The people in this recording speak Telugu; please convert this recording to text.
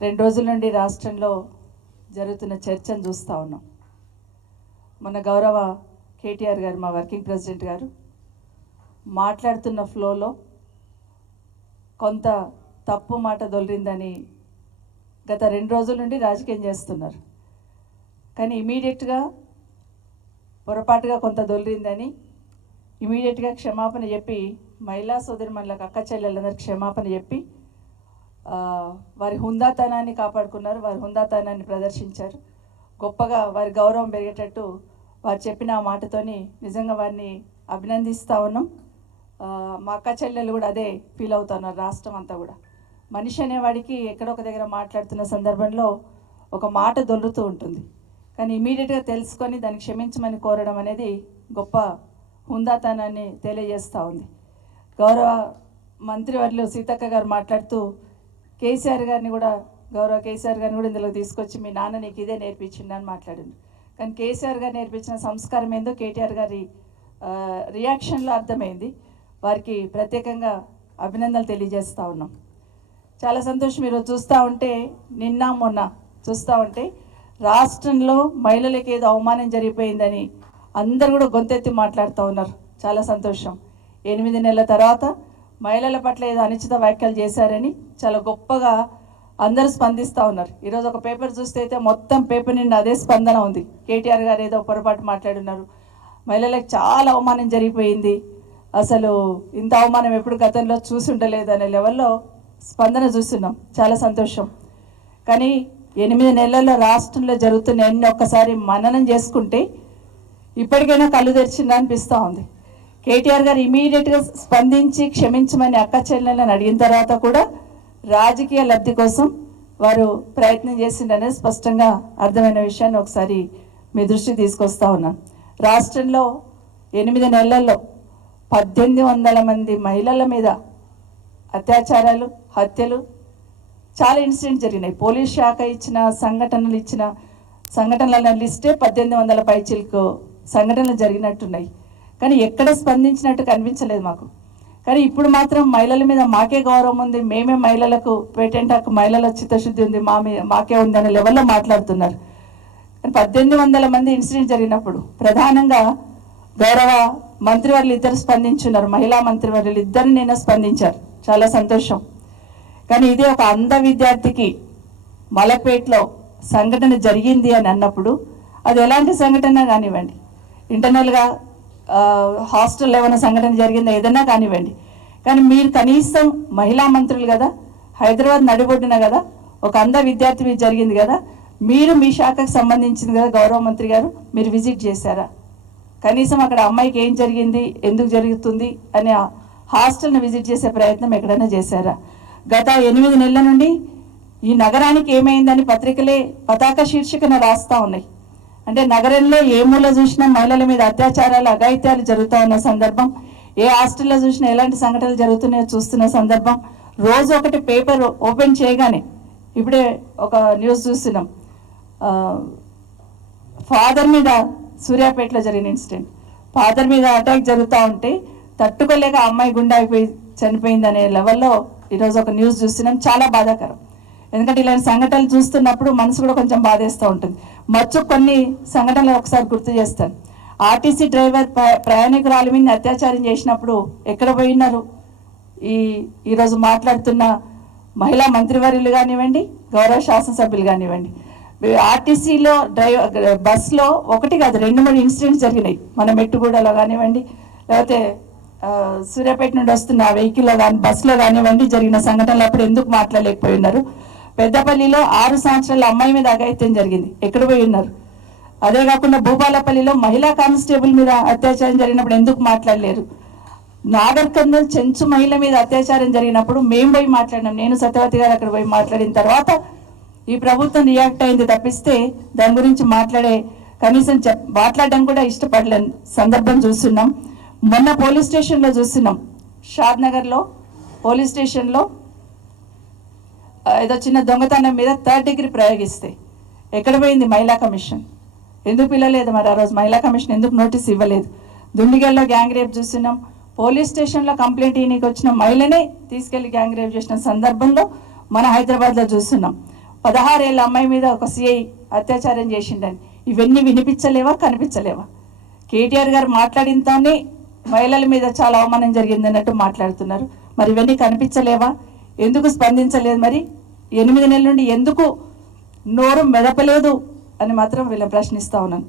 2 రోజుల నుండి రాష్ట్రంలో జరుగుతున్న చర్చను చూస్తూ ఉన్నాం. మన గౌరవ కేటీఆర్ గారు, మా వర్కింగ్ ప్రెసిడెంట్ గారు మాట్లాడుతున్న ఫ్లోలో కొంత తప్పు మాట దొరికిందని గత 2 రోజుల నుండి రాజకీయం చేస్తున్నారు. కానీ ఇమీడియట్గా పొరపాటుగా కొంత దొరికిందని ఇమీడియట్గా క్షమాపణ చెప్పి మహిళా సోదరిమణులకు, అక్క చెల్లెలందరికీ క్షమాపణ చెప్పి వారి హుందాతనాన్ని కాపాడుకున్నారు, వారి హుందాతనాన్ని ప్రదర్శించారు. గొప్పగా వారి గౌరవం పెరిగేటట్టు వారు చెప్పిన ఆ మాటతోని నిజంగా వారిని అభినందిస్తూ ఉన్నాం. మా అక్క చెల్లెలు కూడా అదే ఫీల్ అవుతున్నారు. రాష్ట్రం అంతా కూడా మనిషి అనేవాడికి ఎక్కడో ఒక దగ్గర మాట్లాడుతున్న సందర్భంలో ఒక మాట దొల్లుతూ ఉంటుంది. కానీ ఇమీడియట్గా తెలుసుకొని దాన్ని క్షమించమని కోరడం అనేది గొప్ప హుందాతనాన్ని తెలియజేస్తూ ఉంది. గౌరవ మంత్రివర్యులు సీతక్క గారు మాట్లాడుతూ కేసీఆర్ గారిని కూడా, గౌరవ కేసీఆర్ గారిని కూడా ఇందులో తీసుకొచ్చి మీ నాన్న నీకు ఇదే నేర్పించింది అని మాట్లాడింది. కానీ కేసీఆర్ గారు నేర్పించిన సంస్కారం ఏందో కేటీఆర్ గారి రియాక్షన్లో అర్థమైంది. వారికి ప్రత్యేకంగా అభినందనలు తెలియజేస్తూ ఉన్నాం. చాలా సంతోషం. ఈరోజు చూస్తూ ఉంటే, నిన్న మొన్న చూస్తూ ఉంటే రాష్ట్రంలో మహిళలకు ఏదో అవమానం జరిగిపోయిందని అందరూ కూడా గొంతెత్తి మాట్లాడుతూ ఉన్నారు. చాలా సంతోషం. 8 నెలల తర్వాత మహిళల పట్ల ఏదో అనుచిత వ్యాఖ్యలు చేశారని చాలా గొప్పగా అందరూ స్పందిస్తూ ఉన్నారు. ఈరోజు ఒక పేపర్ చూస్తే అయితే మొత్తం పేపర్ నిండా అదే స్పందన ఉంది. కేటీఆర్ గారు ఏదో పొరపాటు మాట్లాడున్నారు, మహిళలకు చాలా అవమానం జరిగిపోయింది, అసలు ఇంత అవమానం ఎప్పుడు గతంలో చూసి ఉండలేదు అనే లెవెల్లో స్పందన చూస్తున్నాం. చాలా సంతోషం. కానీ 8 నెలల్లో రాష్ట్రంలో జరుగుతున్న ఎన్ని ఒక్కసారి మననం చేసుకుంటే ఇప్పటికైనా కళ్ళు తెరిచిందా అనిపిస్తూ ఉంది. కేటీఆర్ గారు ఇమీడియట్గా స్పందించి క్షమించమని అక్క చెల్లెలను అడిగిన తర్వాత కూడా రాజకీయ లబ్ధి కోసం వారు ప్రయత్నం చేసిందనేది స్పష్టంగా అర్థమైన విషయాన్ని ఒకసారి మీ దృష్టికి తీసుకొస్తా ఉన్నాను. రాష్ట్రంలో 8 నెలల్లో 1800 మంది మహిళల మీద అత్యాచారాలు, హత్యలు, చాలా ఇన్సిడెంట్స్ జరిగినాయి. పోలీస్ శాఖ ఇచ్చిన సంఘటనల లిస్టే 1800 పైచిలకు సంఘటనలు జరిగినట్టున్నాయి. కానీ ఎక్కడ స్పందించినట్టు కనిపించలేదు మాకు. కానీ ఇప్పుడు మాత్రం మహిళల మీద మాకే గౌరవం ఉంది, మేమే మహిళలకు పేటెంట్ హక్కు, మహిళల చిత్తశుద్ధి ఉంది, మాకే ఉంది అనే లెవెల్లో మాట్లాడుతున్నారు. కానీ 1800 మంది ఇన్సిడెంట్ జరిగినప్పుడు ప్రధానంగా గౌరవ మంత్రివర్యులు ఇద్దరు స్పందించున్నారు. మహిళా మంత్రివర్యులు ఇద్దరు నిన్న స్పందించారు. చాలా సంతోషం. కానీ ఇదే ఒక అంధ విద్యార్థికి మలపేటలో సంఘటన జరిగింది అని అన్నప్పుడు అది ఎలాంటి సంఘటన కానివ్వండి, ఇంటర్నల్గా హాస్టల్లో ఏమైనా సంఘటన జరిగిందా ఏదైనా కానివ్వండి, కానీ మీరు కనీసం మహిళా మంత్రులు కదా, హైదరాబాద్ నడిబొడ్డున కదా, ఒక అంధ విద్యార్థి మీద జరిగింది కదా, మీరు మీ శాఖకు సంబంధించింది కదా గౌరవ మంత్రి గారు, మీరు విజిట్ చేశారా? కనీసం అక్కడ అమ్మాయికి ఏం జరిగింది, ఎందుకు జరుగుతుంది అనే హాస్టల్ని విజిట్ చేసే ప్రయత్నం ఎక్కడైనా చేశారా? గత 8 నెలల నుండి ఈ నగరానికి ఏమైందని పత్రికలే పతాక శీర్షికన రాస్తూ ఉన్నాయి. అంటే నగరంలో ఏ మూల చూసినా మహిళల మీద అత్యాచారాలు, అఘాయిత్యాలు జరుగుతూ ఉన్న సందర్భం, ఏ హాస్టల్లో చూసినా ఎలాంటి సంఘటనలు జరుగుతున్నాయో చూస్తున్న సందర్భం. రోజు ఒకటి పేపర్ ఓపెన్ చేయగానే, ఇప్పుడే ఒక న్యూస్ చూస్తున్నాం, ఫాదర్ మీద సూర్యాపేటలో జరిగిన ఇన్సిడెంట్, ఫాదర్ మీద అటాక్ జరుగుతూ ఉంటే తట్టుకోలేక అమ్మాయి గుండె అయిపోయి చనిపోయిందనే లెవెల్లో ఈరోజు ఒక న్యూస్ చూస్తున్నాం. చాలా బాధాకరం. ఎందుకంటే ఇలాంటి సంఘటనలు చూస్తున్నప్పుడు మనసు కూడా కొంచెం బాధేస్తూ ఉంటుంది. కొన్ని సంఘటనలు ఒకసారి గుర్తు చేస్తాను. ఆర్టీసీ డ్రైవర్ ప్రయాణికురాల మీద అత్యాచారం చేసినప్పుడు ఎక్కడ పోయినారు ఈరోజు మాట్లాడుతున్న మహిళా మంత్రివర్యులు కానివ్వండి, గౌరవ శాసనసభ్యులు కానివ్వండి. ఆర్టీసీలో బస్సులో ఒకటి కాదు 2-3 ఇన్సిడెంట్స్ జరిగినాయి. మన మెట్టుగూడలో కానివ్వండి, లేకపోతే సూర్యాపేట నుండి వస్తున్న వెహికల్లో కానీ బస్సులో కానివ్వండి జరిగిన సంఘటనలు అప్పుడు ఎందుకు మాట్లాడలేకపోయి ఉన్నారు? పెద్దపల్లిలో 6 సంవత్సరాల అమ్మాయి మీద అఘాయిత్యం జరిగింది, ఎక్కడ పోయి ఉన్నారు? అదే కాకుండా భూపాలపల్లిలో మహిళా కానిస్టేబుల్ మీద అత్యాచారం జరిగినప్పుడు ఎందుకు మాట్లాడలేరు? నాగర్ కర్నూల్ చెంచు మహిళ మీద అత్యాచారం జరిగినప్పుడు మేము పోయి మాట్లాడినాం. నేను సత్యవతి గారు అక్కడ పోయి మాట్లాడిన తర్వాత ఈ ప్రభుత్వం రియాక్ట్ అయింది తప్పిస్తే దాని గురించి కనీసం మాట్లాడడం కూడా ఇష్టపడలేని సందర్భం చూస్తున్నాం. మొన్న పోలీస్ స్టేషన్లో చూస్తున్నాం, షాద్నగర్లో పోలీస్ స్టేషన్లో ఏదో చిన్న దొంగతనం మీద 3rd డిగ్రీ ప్రయోగిస్తే ఎక్కడ పోయింది మహిళా కమిషన్? ఎందుకు పిల్లలేదు మరి ఆ రోజు మహిళా కమిషన్ ఎందుకు నోటీస్ ఇవ్వలేదు? దుండిగల్లో గ్యాంగ్ రేప్ చూస్తున్నాం. పోలీస్ స్టేషన్లో కంప్లైంట్ ఈయనకి వచ్చిన మహిళనే తీసుకెళ్లి గ్యాంగ్ రేప్ చేసిన సందర్భంలో మన హైదరాబాద్లో చూస్తున్నాం. 16 ఏళ్ళ అమ్మాయి మీద ఒక సిఐ అత్యాచారం చేసిండని ఇవన్నీ వినిపించలేవా, కనిపించలేవా? కేటీఆర్ గారు మాట్లాడింతానే మహిళల మీద చాలా అవమానం జరిగింది అన్నట్టు మాట్లాడుతున్నారు. మరి ఇవన్నీ కనిపించలేవా? ఎందుకు స్పందించలేదు? మరి 8 నెలల నుండి ఎందుకు నోరు మెదపలేదు అని మాత్రం వీళ్ళని ప్రశ్నిస్తా ఉన్నాను.